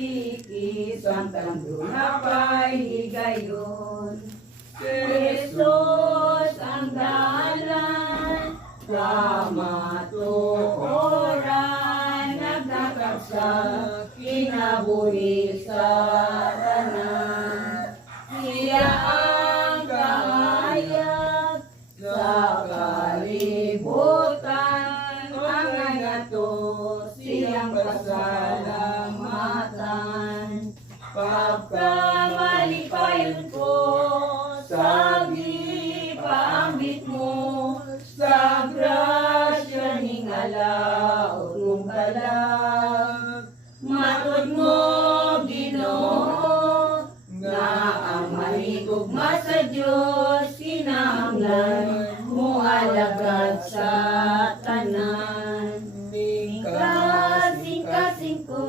sikis ang tandong napahigayon. Jesus ang dalan, kamatuoran, nagdakap sa kinabuhisan.